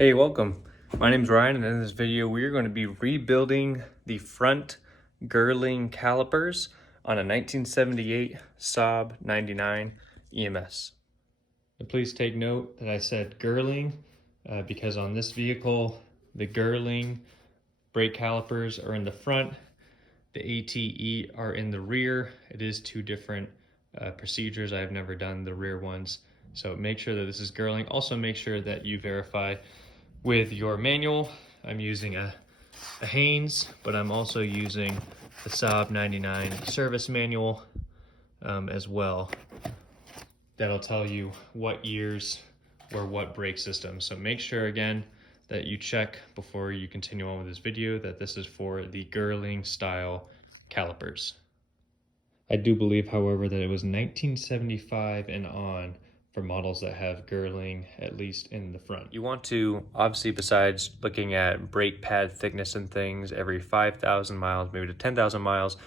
Hey, welcome. My name's Ryan, and in this video we're going to be rebuilding the front Girling calipers on a 1978 Saab 99 EMS. And please take note that I said Girling because on this vehicle the Girling brake calipers are in the front, the ATE are in the rear. It is two different procedures. I've never done the rear ones, so make sure that this is Girling. Also make sure that you verify with your manual. I'm using a Haynes, but I'm also using the Saab 99 service manual as well. That'll tell you what years or what brake system. So make sure again that you check before you continue on with this video that this is for the Girling style calipers. I do believe, however, that it was 1975 and on for models that have Girling at least in the front. You want to, obviously, besides looking at brake pad thickness and things every 5,000 miles, maybe to 10,000 miles,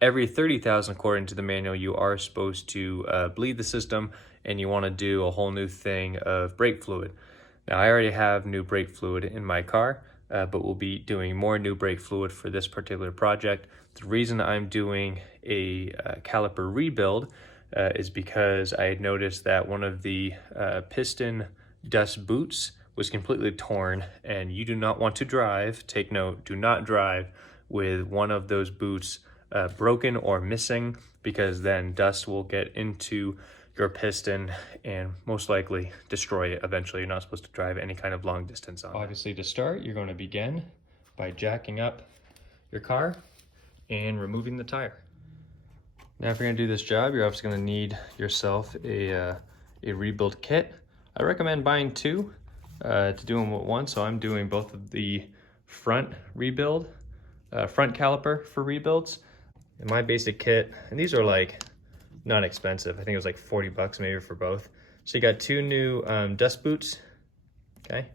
every 30,000 according to the manual, you are supposed to bleed the system, and you want to do a whole new thing of brake fluid. Now, I already have new brake fluid in my car, but we'll be doing more new brake fluid for this particular project. The reason I'm doing a caliper rebuild is because I had noticed that one of the piston dust boots was completely torn, and you do not want to drive, take note, do not drive with one of those boots broken or missing, because then dust will get into your piston and most likely destroy it eventually. You're not supposed to drive any kind of long distance on it. Obviously, to start, you're going to begin by jacking up your car and removing the tire. Now, if you're gonna do this job, you're obviously gonna need yourself a rebuild kit. I recommend buying two to do them at once. So I'm doing both of the front rebuild, front caliper for rebuilds. And my basic kit, and these are like not expensive. I think it was like 40 bucks maybe for both. So you got two new dust boots, okay?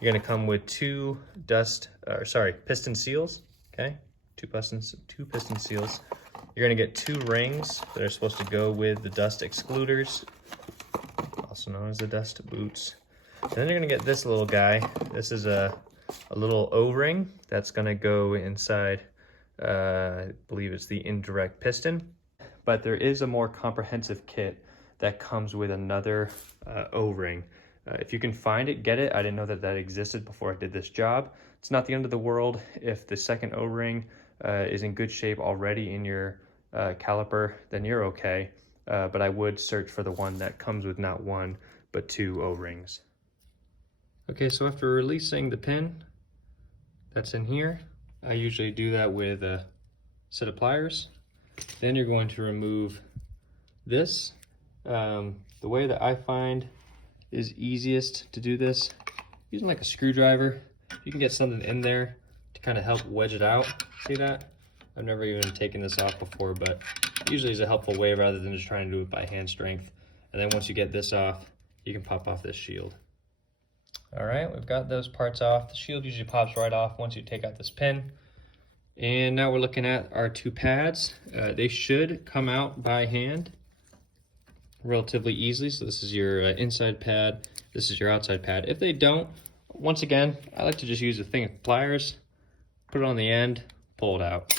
You're gonna come with two piston seals, okay? Two piston seals. You're gonna get two rings that are supposed to go with the dust excluders, also known as the dust boots. And then you're gonna get this little guy. This is a little O-ring that's gonna go inside, I believe it's the indirect piston. But there is a more comprehensive kit that comes with another O-ring. If you can find it, get it. I didn't know that that existed before I did this job. It's not the end of the world if the second O-ring is in good shape already in your caliper, then you're okay. But I would search for the one that comes with not one, but two O-rings. Okay, so after releasing the pin that's in here, I usually do that with a set of pliers. Then you're going to remove this. The way that I find is easiest to do this, using like a screwdriver. You can get something in there to kind of help wedge it out. See that? I've never even taken this off before, but usually it's a helpful way rather than just trying to do it by hand strength. And then once you get this off, you can pop off this shield. All right, we've got those parts off. The shield usually pops right off once you take out this pin. And now we're looking at our two pads. They should come out by hand relatively easily. So this is your inside pad, this is your outside pad. If they don't, once again, I like to just use a thing of pliers, put it on the end, pull it out.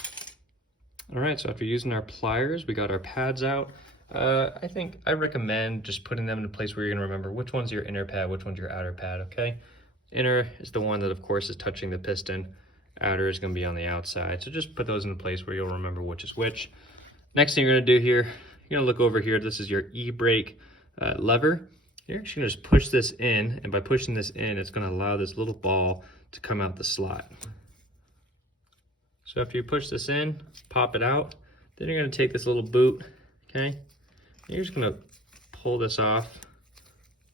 All right, so after using our pliers, we got our pads out. I recommend just putting them in a place where you're gonna remember which one's your inner pad, which one's your outer pad, okay? Inner is the one that, of course, is touching the piston. Outer is gonna be on the outside. So just put those in a place where you'll remember which is which. Next thing you're gonna do here, you're gonna look over here. This is your e-brake lever. You're actually gonna just push this in, and by pushing this in, it's gonna allow this little ball to come out the slot. So after you push this in, pop it out, then you're gonna take this little boot, okay? And you're just gonna pull this off,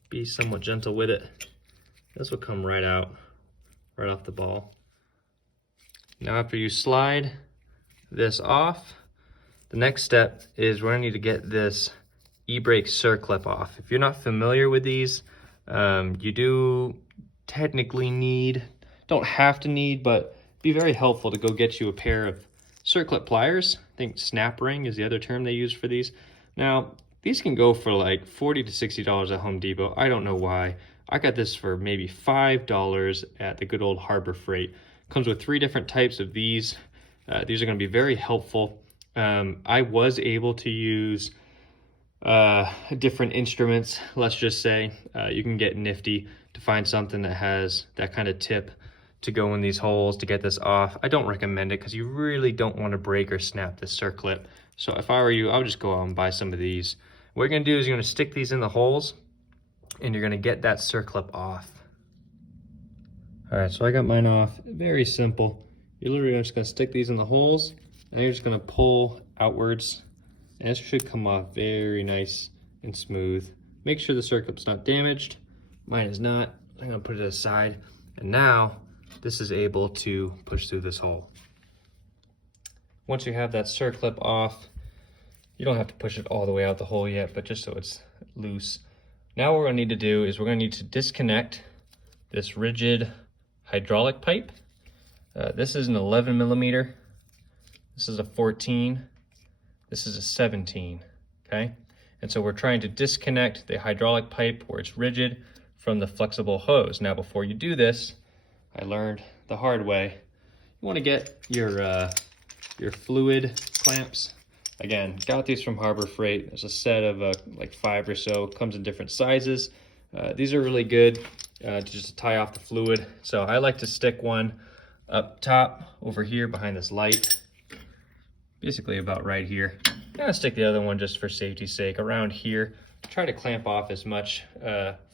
be somewhat gentle with it. This will come right out, right off the ball. Now after you slide this off, the next step is we're gonna need to get this e-brake Circlip off. If you're not familiar with these, you do technically need, don't have to need, but be very helpful to go get you a pair of Circlip pliers. I think snap ring is the other term they use for these. Now, these can go for like $40 to $60 at Home Depot. I don't know why. I got this for maybe $5 at the good old Harbor Freight. Comes with 3 different types of these. These are going to be very helpful. I was able to use different instruments, let's just say. You can get nifty to find something that has that kind of tip to go in these holes to get this off. I don't recommend it because you really don't want to break or snap this Circlip. So if I were you, I would just go out and buy some of these. What you're going to do is you're going to stick these in the holes and you're going to get that Circlip off. All right, so I got mine off. Very simple. You're literally just going to stick these in the holes and you're just going to pull outwards. And this should come off very nice and smooth. Make sure the Circlip's not damaged. Mine is not. I'm going to put it aside. And now this is able to push through this hole. Once you have that Circlip off, you don't have to push it all the way out the hole yet, but just so it's loose. Now what we're going to need to do is we're going to need to disconnect this rigid hydraulic pipe. This is an 11 millimeter. This is a 14. This is a 17, okay? And so we're trying to disconnect the hydraulic pipe where it's rigid from the flexible hose. Now before you do this, I learned the hard way. You want to get your fluid clamps. Again, got these from Harbor Freight. There's a set of like 5 or so. Comes in different sizes. These are really good just to tie off the fluid. So I like to stick one up top over here behind this light. Basically about right here. I'm gonna stick the other one just for safety's sake around here. Try to clamp off as much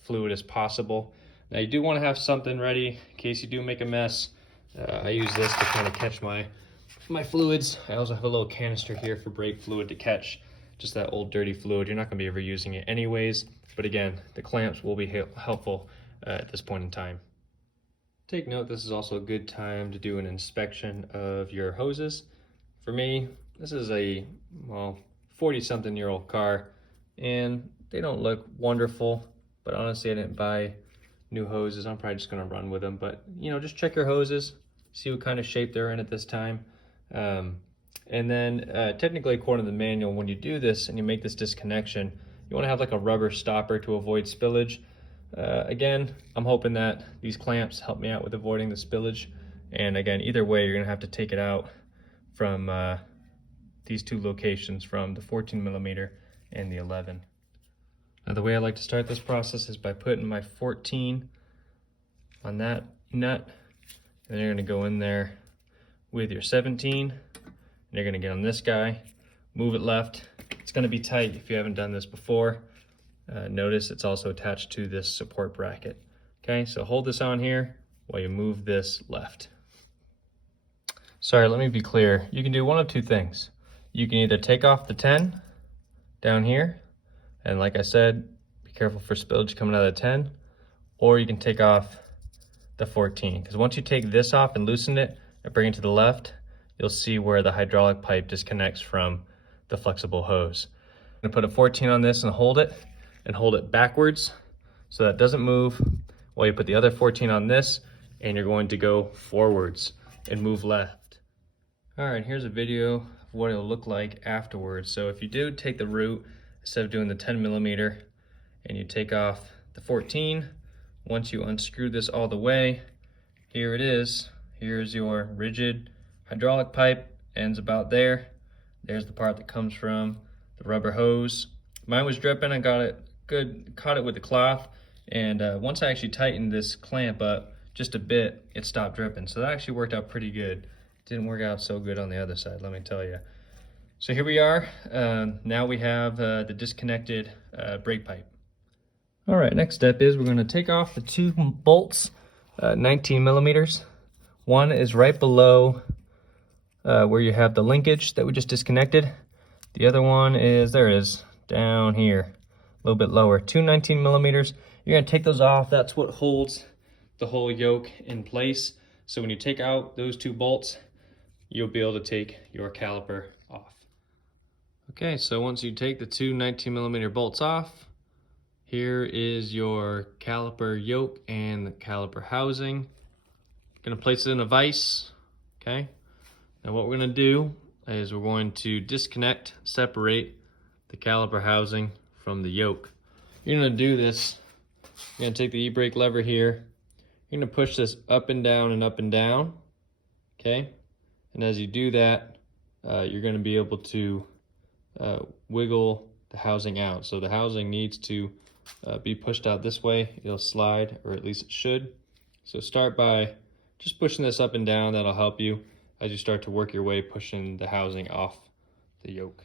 fluid as possible. Now you do want to have something ready in case you do make a mess. I use this to kind of catch my fluids. I also have a little canister here for brake fluid to catch just that old dirty fluid. You're not going to be ever using it anyways, but again, the clamps will be helpful at this point in time. Take note, this is also a good time to do an inspection of your hoses. For me, this is a 40-something-year-old car, and they don't look wonderful, but honestly, I didn't buy new hoses. I'm probably just going to run with them, but you know, just check your hoses, see what kind of shape they're in at this time. And then technically, according to the manual, when you do this and you make this disconnection, you want to have like a rubber stopper to avoid spillage. Again, I'm hoping that these clamps help me out with avoiding the spillage. And again, either way, you're going to have to take it out from these 2 locations, from the 14 millimeter and the 11. Now, the way I like to start this process is by putting my 14 on that nut, and you're going to go in there with your 17, and you're going to get on this guy, move it left. It's going to be tight if you haven't done this before. Notice it's also attached to this support bracket. Okay, so hold this on here while you move this left. Sorry, let me be clear. You can do one of 2 things. You can either take off the 10 down here, and like I said, be careful for spillage coming out of the 10, or you can take off the 14, because once you take this off and loosen it and bring it to the left, you'll see where the hydraulic pipe disconnects from the flexible hose. I'm gonna put a 14 on this and hold it backwards so that it doesn't move, while you put the other 14 on this, and you're going to go forwards and move left. All right, here's a video of what it'll look like afterwards. So if you do take the route, instead of doing the 10 millimeter, and you take off the 14, once you unscrew this all the way, here it is. Here's your rigid hydraulic pipe, ends about there. There's the part that comes from the rubber hose. Mine was dripping. I got it good, caught it with the cloth, and once I actually tightened this clamp up just a bit, it stopped dripping. So that actually worked out pretty good. Didn't work out so good on the other side, let me tell you. So here we are. Now we have the disconnected brake pipe. All right, next step is we're going to take off the 2 bolts, 19 millimeters. One is right below where you have the linkage that we just disconnected. The other one is, there it is, down here, a little bit lower. 2 19 millimeters. You're going to take those off. That's what holds the whole yoke in place. So when you take out those 2 bolts, you'll be able to take your caliper off. Okay, so once you take the 2 19 millimeter bolts off, here is your caliper yoke and the caliper housing. Gonna place it in a vise, okay? Now what we're gonna do is we're going to disconnect, separate the caliper housing from the yoke. You're gonna do this You're gonna take the e-brake lever here. You're gonna push this up and down and up and down, okay? And as you do that, you're gonna be able to wiggle the housing out. So the housing needs to be pushed out this way. It'll slide, or at least it should. So start by just pushing this up and down. That'll help you as you start to work your way pushing the housing off the yoke.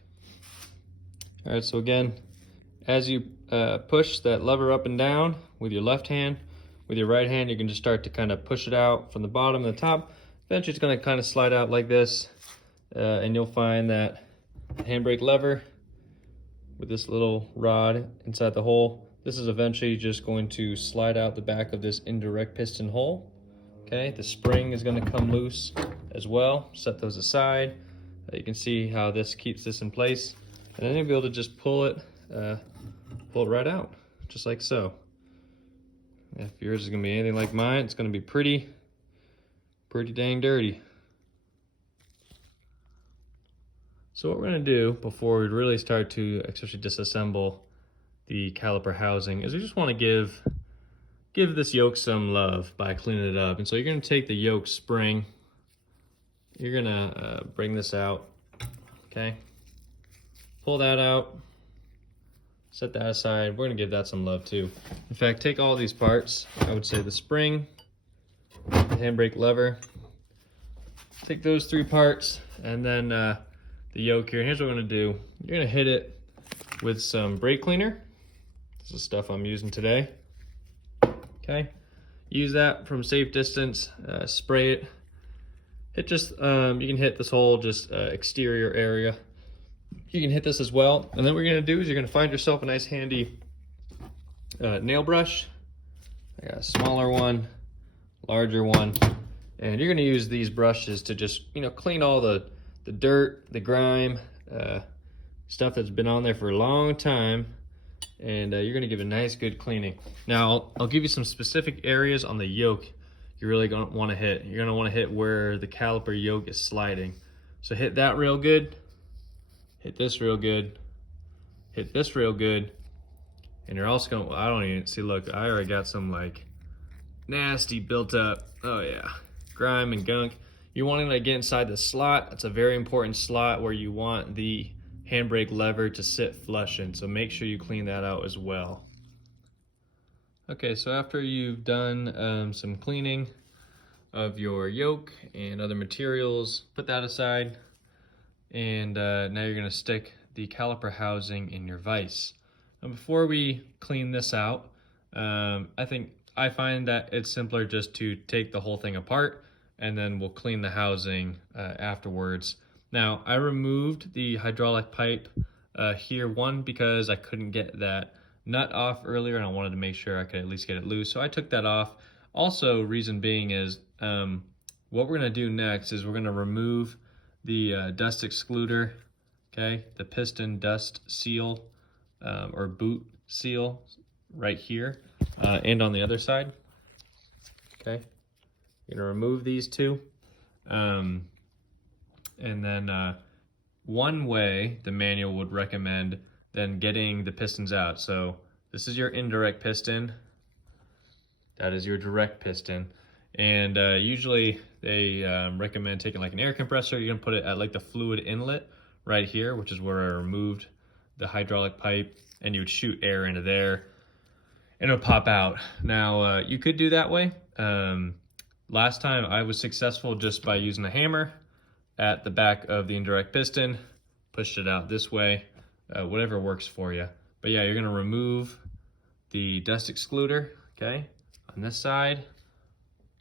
All right, so again, as you push that lever up and down with your left hand, with your right hand, you can just start to kind of push it out from the bottom to the top. Eventually it's gonna kind of slide out like this, and you'll find that handbrake lever with this little rod inside the hole, this is eventually just going to slide out the back of this indirect piston hole. Okay, the spring is gonna come loose as well. Set those aside. You can see how this keeps this in place. And then you'll be able to just pull it right out, just like so. If yours is gonna be anything like mine, it's gonna be pretty dang dirty. So what we're gonna do before we really start to especially disassemble the caliper housing is we just wanna give this yoke some love by cleaning it up. And so you're gonna take the yoke spring, you're gonna bring this out, okay? Pull that out, set that aside. We're gonna give that some love too. In fact, take all these parts, I would say the spring, the handbrake lever, take those three parts, and then the yoke here. And here's what we're gonna do. You're gonna hit it with some brake cleaner. This is stuff I'm using today. Okay, use that from safe distance, spray it. Hit just, you can hit this whole just exterior area. You can hit this as well. And then what you're gonna do is you're gonna find yourself a nice handy nail brush. I got a smaller one, larger one. And you're gonna use these brushes to just, clean all the dirt, the grime, stuff that's been on there for a long time. And you're gonna give a nice good cleaning. Now, I'll give you some specific areas on the yoke you're really gonna wanna hit. You're gonna wanna hit where the caliper yoke is sliding. So hit that real good, hit this real good, hit this real good, and you're also gonna, I don't even, see look, I already got some like nasty built up, oh yeah, grime and gunk. You want to get inside the slot. That's a very important slot where you want the handbrake lever to sit flush in, so make sure you clean that out as well. Okay, so after you've done some cleaning of your yoke and other materials, put that aside, and now you're gonna stick the caliper housing in your vise. Now before we clean this out, I find that it's simpler just to take the whole thing apart, and then we'll clean the housing afterwards. Now, I removed the hydraulic pipe here, one, because I couldn't get that nut off earlier, and I wanted to make sure I could at least get it loose, so I took that off. Also, reason being is, what we're gonna do next is we're gonna remove the dust excluder, okay? The piston dust seal, or boot seal right here, and on the other side, okay? You're gonna remove these two. And then one way the manual would recommend then getting the pistons out. So this is your indirect piston, that is your direct piston. And usually they recommend taking like an air compressor. You're gonna put it at like the fluid inlet right here, which is where I removed the hydraulic pipe, and you would shoot air into there and it'll pop out. Now you could do that way. Last time I was successful just by using a hammer at the back of the indirect piston, pushed it out this way, whatever works for you. But yeah, you're gonna remove the dust excluder, okay, on this side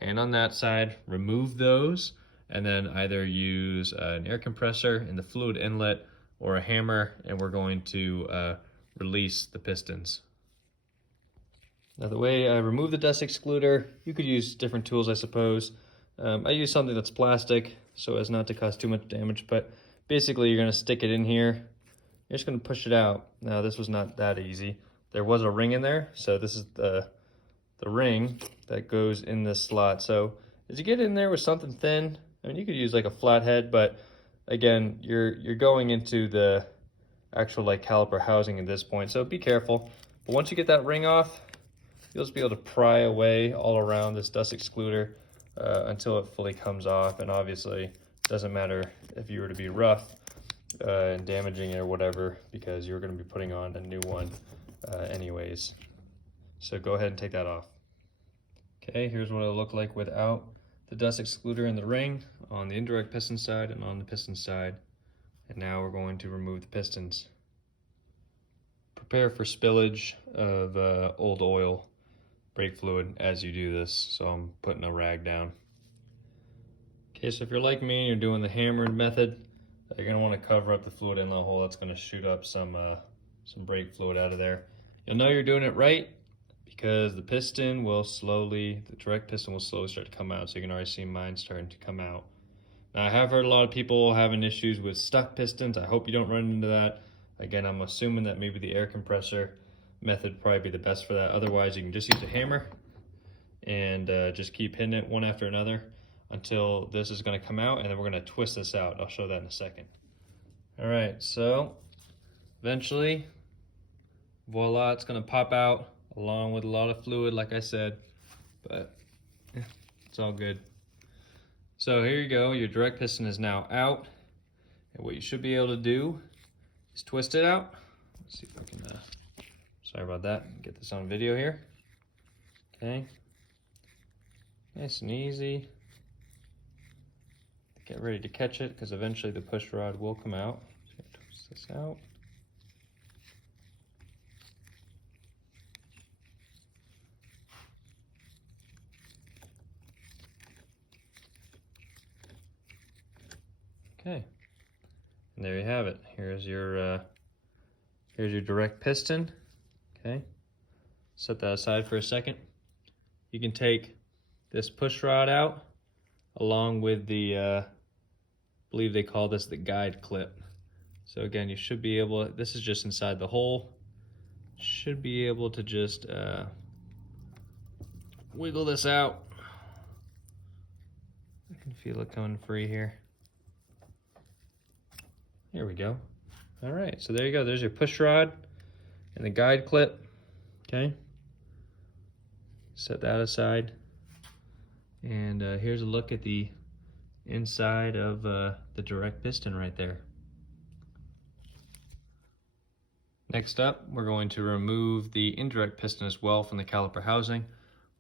and on that side. Remove those, and then either use an air compressor in the fluid inlet or a hammer, and we're going to release the pistons. Now the way I remove the dust excluder, you could use different tools, I suppose. I use something that's plastic so as not to cause too much damage, but basically you're gonna stick it in here. You're just gonna push it out. Now this was not that easy. There was a ring in there, so this is the ring that goes in this slot. So as you get in there with something thin, I mean, you could use like a flathead, but again, you're going into the actual like caliper housing at this point, so be careful. But once you get that ring off, you'll just be able to pry away all around this dust excluder until it fully comes off. And obviously, it doesn't matter if you were to be rough and damaging it or whatever, because you're going to be putting on a new one anyways. So go ahead and take that off. Okay, here's what it'll look like without the dust excluder in the ring on the indirect piston side and on the piston side. And now we're going to remove the pistons. Prepare for spillage of old oil, brake fluid as you do this. So I'm putting a rag down. Okay, so if you're like me and you're doing the hammered method, you're going to want to cover up the fluid inlet hole. That's going to shoot up some brake fluid out of there. You'll know you're doing it right because the piston will slowly, the direct piston will slowly start to come out. So you can already see mine starting to come out. Now I have heard a lot of people having issues with stuck pistons. I hope you don't run into that. Again, I'm assuming that maybe the air compressor method would probably be the best for that. Otherwise, you can just use a hammer and just keep hitting it one after another until this is going to come out, and then we're going to twist this out. I'll show that in a second. All right, so eventually, voila, it's going to pop out along with a lot of fluid, like I said, but it's all good. So here you go, your direct piston is now out, and what you should be able to do is twist it out. Let's see if I can, sorry about that, get this on video here. Okay, nice and easy. Get ready to catch it, because eventually the push rod will come out. So twist this out. Okay, and there you have it. Here's your direct piston. Okay, set that aside for a second. You can take this push rod out along with the, I believe they call this the guide clip. So again, you should be able, this is just inside the hole. Should be able to just wiggle this out. I can feel it coming free here. There we go. All right, so there you go. There's your push rod and the guide clip. Okay, set that aside. And here's a look at the inside of the direct piston right there. Next up, we're going to remove the indirect piston as well from the caliper housing.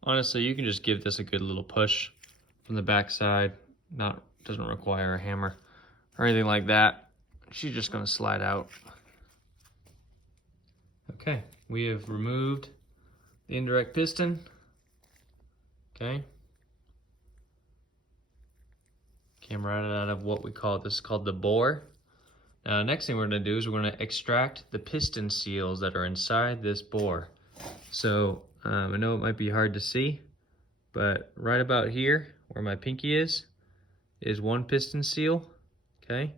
Honestly, you can just give this a good little push from the back side. Doesn't require a hammer or anything like that. She's just going to slide out. Okay, we have removed the indirect piston. Okay. Came right out of what we call, this is called the bore. Now, next thing we're going to do is we're going to extract the piston seals that are inside this bore. So I know it might be hard to see, but right about here where my pinky is one piston seal. Okay,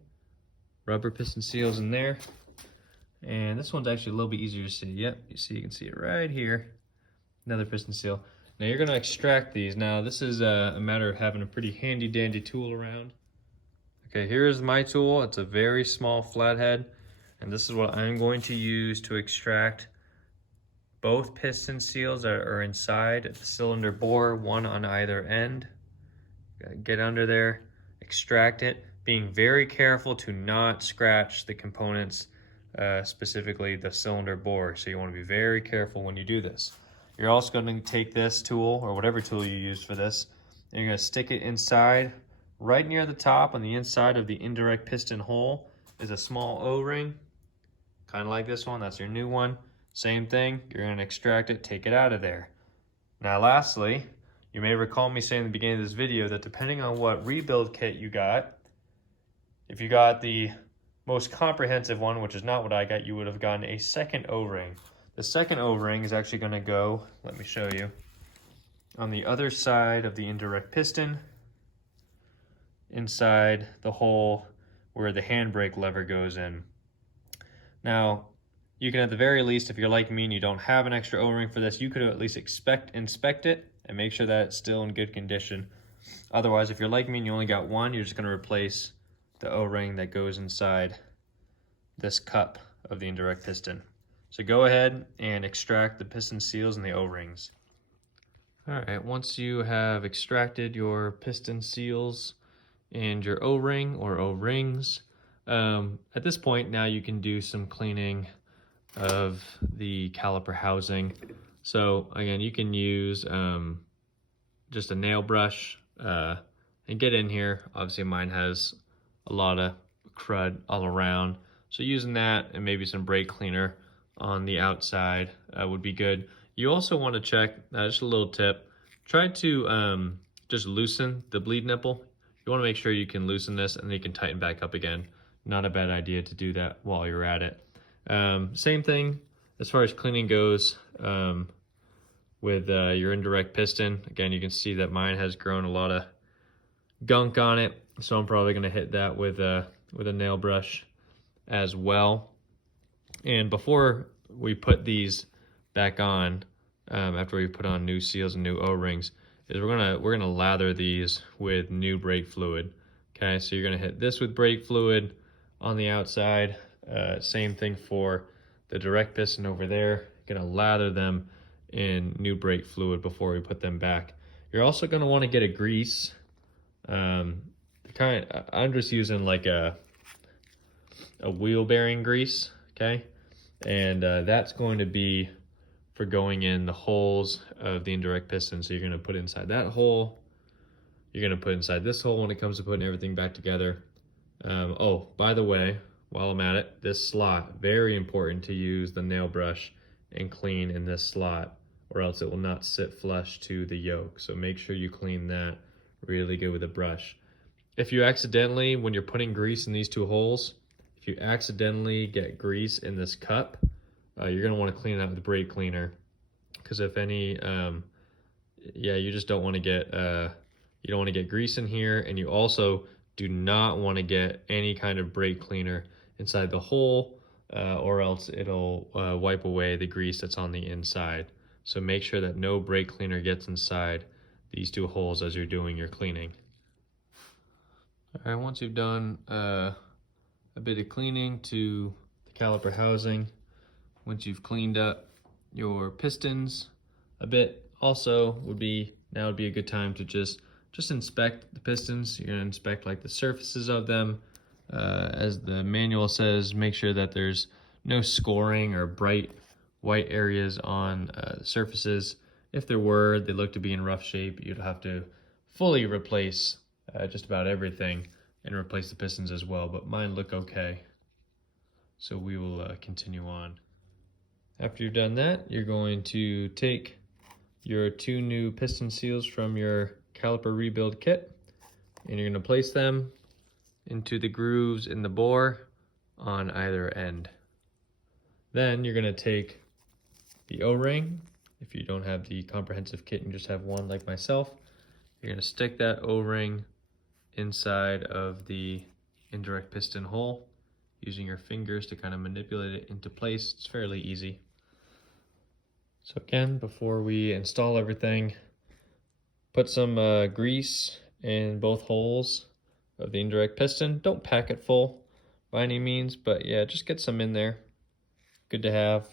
rubber piston seals in there, and this one's actually a little bit easier to see. Yep, you can see it right here, another piston seal. Now you're going to extract these. Now this is a matter of having a pretty handy dandy tool around. Okay, here's my tool. It's a very small flathead, and this is what I'm going to use to extract both piston seals that are inside the cylinder bore, one on either end. Get under there, extract it, being very careful to not scratch the components, specifically the cylinder bore. So you want to be very careful when you do this. You're also going to take this tool, or whatever tool you use for this, and you're going to stick it inside. Right near the top on the inside of the indirect piston hole is a small O-ring, kind of like this one. That's your new one. Same thing, you're going to extract it, take it out of there. Now lastly, you may recall me saying in the beginning of this video that depending on what rebuild kit you got, if you got the most comprehensive one, which is not what I got, you would have gotten a second O-ring. The second O-ring is actually going to go, let me show you, on the other side of the indirect piston, inside the hole where the handbrake lever goes in. Now, you can at the very least, if you're like me and you don't have an extra O-ring for this, you could at least inspect it and make sure that it's still in good condition. Otherwise, if you're like me and you only got one, you're just going to replace the O-ring that goes inside this cup of the indirect piston. So go ahead and extract the piston seals and the O-rings. All right, once you have extracted your piston seals and your O-ring or O-rings, at this point now you can do some cleaning of the caliper housing. So again, you can use just a nail brush and get in here. Obviously mine has a lot of crud all around, so using that and maybe some brake cleaner on the outside would be good. You also want to check, just a little tip, try to just loosen the bleed nipple. You want to make sure you can loosen this and then you can tighten back up again. Not a bad idea to do that while you're at it. Same thing as far as cleaning goes with your indirect piston. Again, you can see that mine has grown a lot of gunk on it, so I'm probably going to hit that with a nail brush as well. And before we put these back on, after we put on new seals and new O-rings, is we're gonna lather these with new brake fluid. Okay, so you're gonna hit this with brake fluid on the outside. Same thing for the direct piston over there. You're gonna lather them in new brake fluid before we put them back. You're also gonna want to get a grease. I'm just using like a wheel bearing grease. Okay, and that's going to be for going in the holes of the indirect piston. So you're going to put inside that hole, you're going to put inside this hole when it comes to putting everything back together. Oh, by the way, while I'm at it, this slot, very important to use the nail brush and clean in this slot, or else it will not sit flush to the yoke. So make sure you clean that really good with a brush. If you accidentally, when you're putting grease in these two holes, if you accidentally get grease in this cup, you're going to want to clean it out with brake cleaner, because if any, you just don't want to get, you don't want to get grease in here, and you also do not want to get any kind of brake cleaner inside the hole, or else it'll wipe away the grease that's on the inside. So make sure that no brake cleaner gets inside these two holes as you're doing your cleaning. All right, once you've done a bit of cleaning to the caliper housing, once you've cleaned up your pistons a bit, also would be a good time to just inspect the pistons. You're gonna inspect like the surfaces of them. As the manual says, make sure that there's no scoring or bright white areas on the surfaces. If there were, they look to be in rough shape. You'd have to fully replace just about everything and replace the pistons as well, but mine look okay. So we will continue on. After you've done that, you're going to take your two new piston seals from your caliper rebuild kit, and you're going to place them into the grooves in the bore on either end. Then you're going to take the O-ring. If you don't have the comprehensive kit and just have one like myself, you're going to stick that O-ring inside of the indirect piston hole using your fingers to kind of manipulate it into place. It's fairly easy. So again, before we install everything, put some grease in both holes of the indirect piston. Don't pack it full by any means, but yeah, just get some in there. Good to have.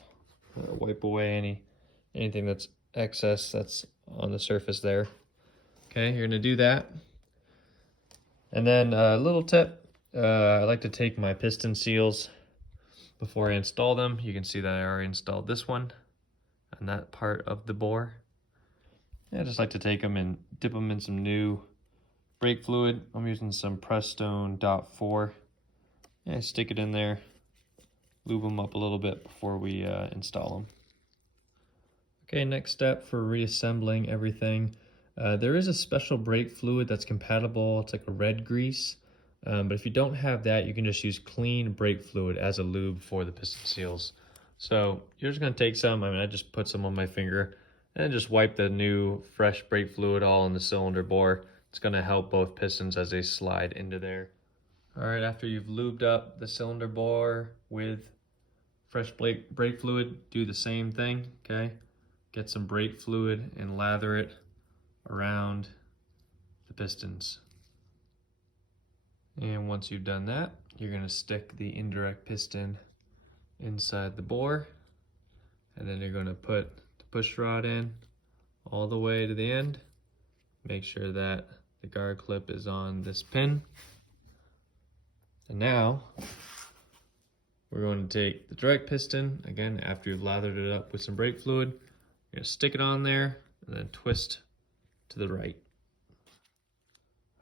Wipe away anything that's excess that's on the surface there. Okay, you're gonna do that. And then a little tip, I like to take my piston seals before I install them. You can see that I already installed this one and that part of the bore. I just like to take them and dip them in some new brake fluid. I'm using some Piston .4. Yeah, stick it in there, lube them up a little bit before we install them. Okay, next step for reassembling everything. There is a special brake fluid that's compatible. It's like a red grease. But if you don't have that, you can just use clean brake fluid as a lube for the piston seals. So you're just going to take some, I just put some on my finger and just wipe the new fresh brake fluid all in the cylinder bore. It's going to help both pistons as they slide into there. All right, after you've lubed up the cylinder bore with fresh brake fluid, do the same thing, okay? Get some brake fluid and lather it around the pistons. And once you've done that, you're going to stick the indirect piston inside the bore, and then you're going to put the push rod in all the way to the end. Make sure that the guard clip is on this pin. And now we're going to take the direct piston, again, after you've lathered it up with some brake fluid, you're going to stick it on there and then twist to the right.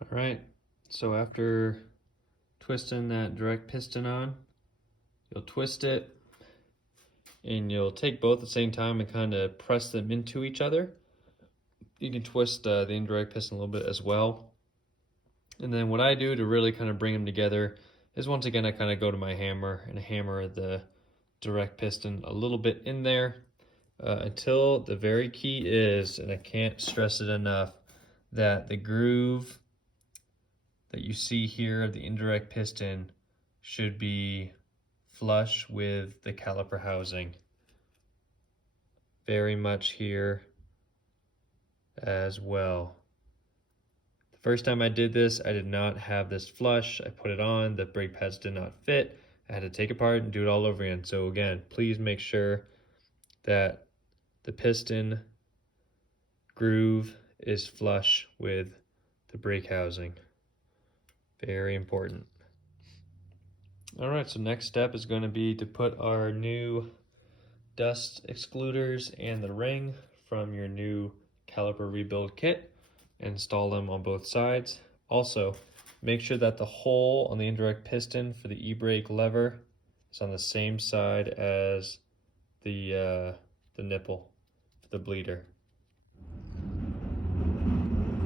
All right, so after twisting that direct piston on, you'll twist it and you'll take both at the same time and kind of press them into each other. You can twist the indirect piston a little bit as well. And then what I do to really kind of bring them together is, once again, I kind of go to my hammer and hammer the direct piston a little bit in there until the very key is, and I can't stress it enough, that the groove that you see here of the indirect piston should be flush with the caliper housing. Very much here as well. The first time I did this, I did not have this flush. I put it on, the brake pads did not fit. I had to take it apart and do it all over again. So again, please make sure that the piston groove is flush with the brake housing. Very important. All right, so next step is going to be to put our new dust excluders and the ring from your new caliper rebuild kit and install them on both sides. Also, make sure that the hole on the indirect piston for the e-brake lever is on the same side as the nipple for the bleeder.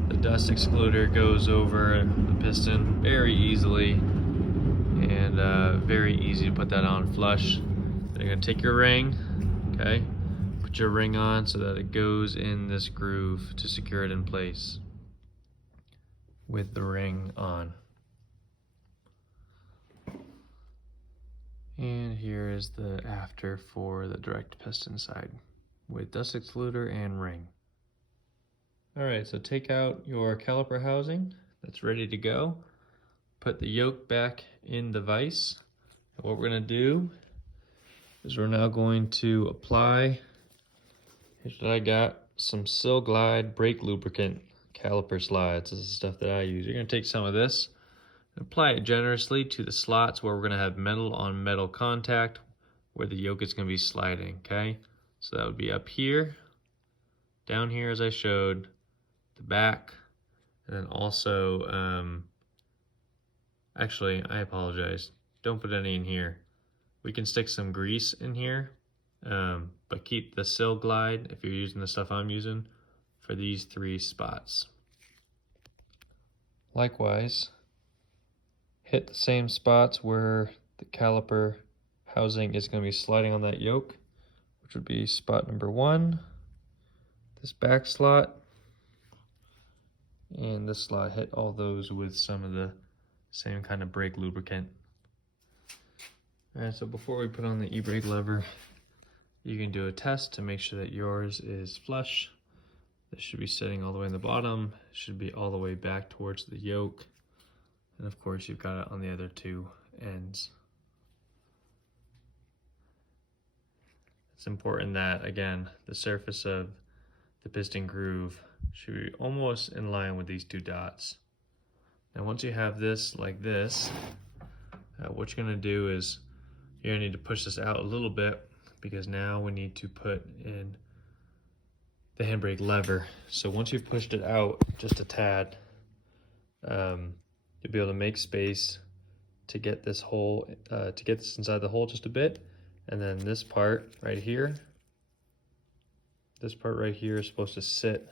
The dust excluder goes over the piston very easily, and very easy to put that on flush. Then you're going to take your ring, okay? Put your ring on so that it goes in this groove to secure it in place with the ring on. And here is the after for the direct piston side with dust excluder and ring. Alright, so take out your caliper housing that's ready to go. Put the yoke back in the vise. And what we're going to do is we're now going to apply, here's what I got, some Sil Glide brake lubricant caliper slides. This is stuff that I use. You're going to take some of this and apply it generously to the slots where we're going to have metal on metal contact, where the yoke is going to be sliding, okay? So that would be up here, down here as I showed, the back, and then also, actually, I apologize. Don't put any in here. We can stick some grease in here, but keep the Sil Glide, if you're using the stuff I'm using, for these 3 spots. Likewise, hit the same spots where the caliper housing is going to be sliding on that yoke, which would be spot number 1, this back slot, and this slot. Hit all those with some of the same kind of brake lubricant. Alright, so before we put on the e-brake lever, you can do a test to make sure that yours is flush. This should be sitting all the way in the bottom, it should be all the way back towards the yoke, and of course you've got it on the other 2 ends. It's important that, again, the surface of the piston groove should be almost in line with these 2 dots. Now once you have this like this, what you're going to do is you're going to need to push this out a little bit, because now we need to put in the handbrake lever. So once you've pushed it out just a tad, you'll be able to make space to get this hole, to get this inside the hole just a bit, and then this part right here is supposed to sit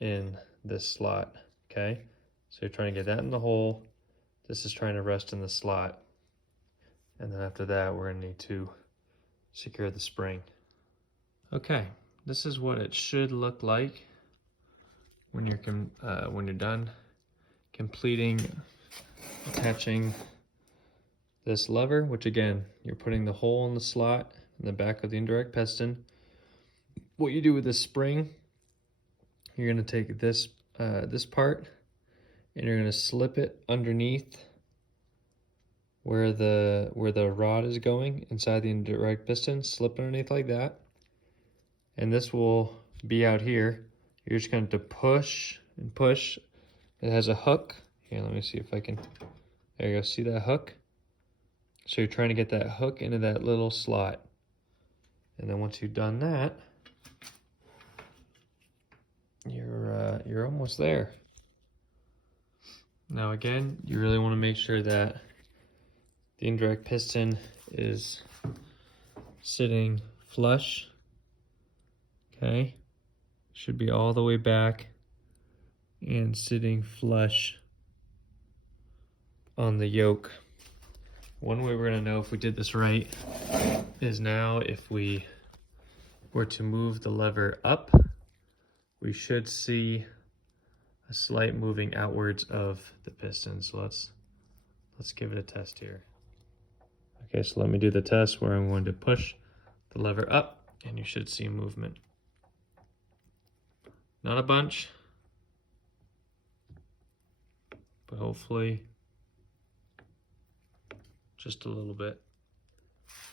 in this slot, okay? So you're trying to get that in the hole, this is trying to rest in the slot, and then after that we're going to need to secure the spring. Okay, this is what it should look like when you're done completing attaching this lever, which again, you're putting the hole in the slot in the back of the indirect piston. What you do with this spring, you're going to take this this part and you're going to slip it underneath where the rod is going inside the indirect piston. Slip underneath like that, and this will be out here. You're just going to push and push. It has a hook. Here, let me see if I can. There you go. See that hook? So you're trying to get that hook into that little slot. And then once you've done that, you're almost there. Now again, you really want to make sure that the indirect piston is sitting flush. Okay, should be all the way back and sitting flush on the yoke. One way we're going to know if we did this right is now if we were to move the lever up, we should see a slight moving outwards of the piston. So let's give it a test here. Okay, so let me do the test where I'm going to push the lever up and you should see movement. Not a bunch, but hopefully just a little bit.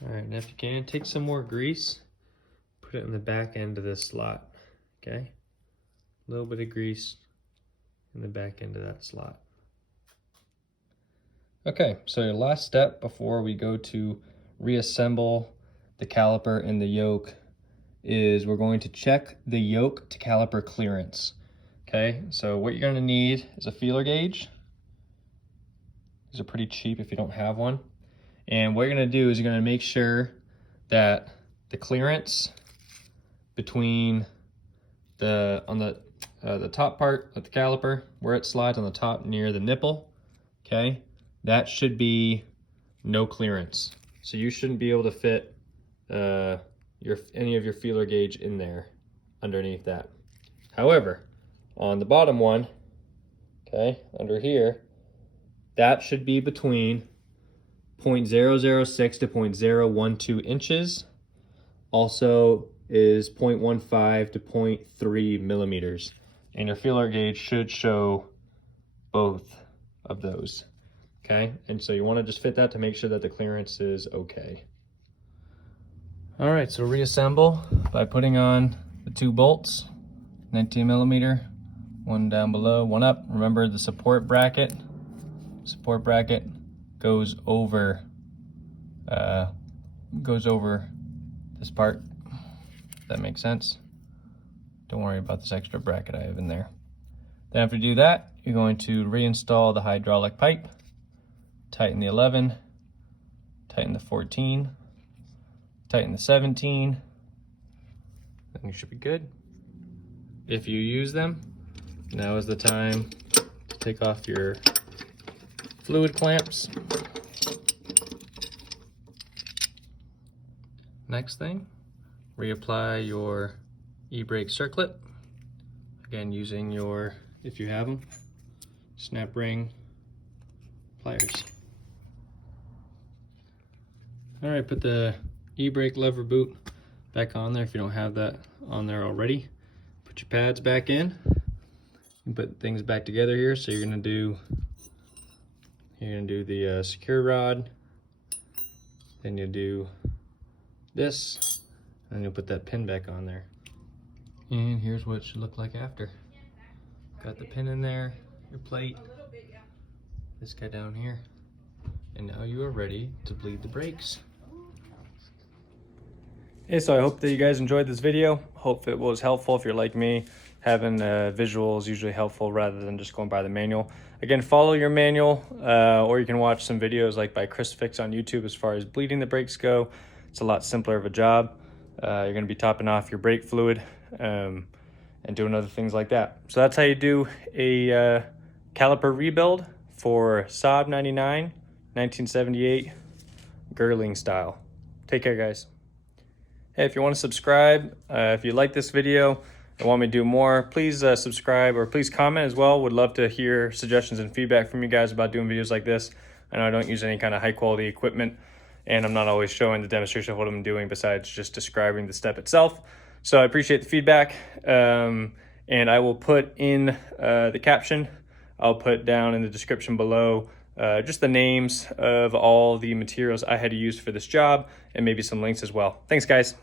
All right, now if you can, take some more grease, put it in the back end of this slot, okay? A little bit of grease in the back end of that slot. Okay, so your last step before we go to reassemble the caliper and the yoke is we're going to check the yoke to caliper clearance. Okay, so what you're going to need is a feeler gauge. These are pretty cheap if you don't have one. And what you're going to do is you're going to make sure that the clearance between the top part of the caliper, where it slides on the top near the nipple, okay, that should be no clearance. So you shouldn't be able to fit any of your feeler gauge in there underneath that. However, on the bottom one, okay, under here, that should be between 0.006 to 0.012 inches. Also is 0.15 to 0.3 millimeters. And your feeler gauge should show both of those. Okay, and so you want to just fit that to make sure that the clearance is okay. All right, so reassemble by putting on the two bolts, 19 millimeter, one down below, one up. Remember the support bracket goes over this part. That makes sense. Don't worry about this extra bracket I have in there. Then after you do that, you're going to reinstall the hydraulic pipe, tighten the 11, tighten the 14, tighten the 17, and you should be good. If you use them, now is the time to take off your fluid clamps. Next thing, reapply your e-brake circlip. Again, using your, if you have them, snap ring pliers. All right, put the e-brake lever boot back on there if you don't have that on there already. Put your pads back in and put things back together here. So you're gonna do the secure rod, then you'll do this, and you'll put that pin back on there. And here's what it should look like after. Got the pin in there, your plate, this guy down here, and now you are ready to bleed the brakes. Hey, so I hope that you guys enjoyed this video. Hope it was helpful. If you're like me, having visual is usually helpful rather than just going by the manual. Again, follow your manual, or you can watch some videos like by Chris Fix on YouTube as far as bleeding the brakes go. It's a lot simpler of a job. You're gonna be topping off your brake fluid and doing other things like that. So that's how you do a caliper rebuild for Saab 99, 1978 Girling style. Take care, guys. Hey, if you want to subscribe, if you like this video and want me to do more, please subscribe or please comment as well. Would love to hear suggestions and feedback from you guys about doing videos like this. I know I don't use any kind of high quality equipment, and I'm not always showing the demonstration of what I'm doing besides just describing the step itself. So I appreciate the feedback, and I will put in the caption. I'll put down in the description below just the names of all the materials I had to use for this job and maybe some links as well. Thanks, guys.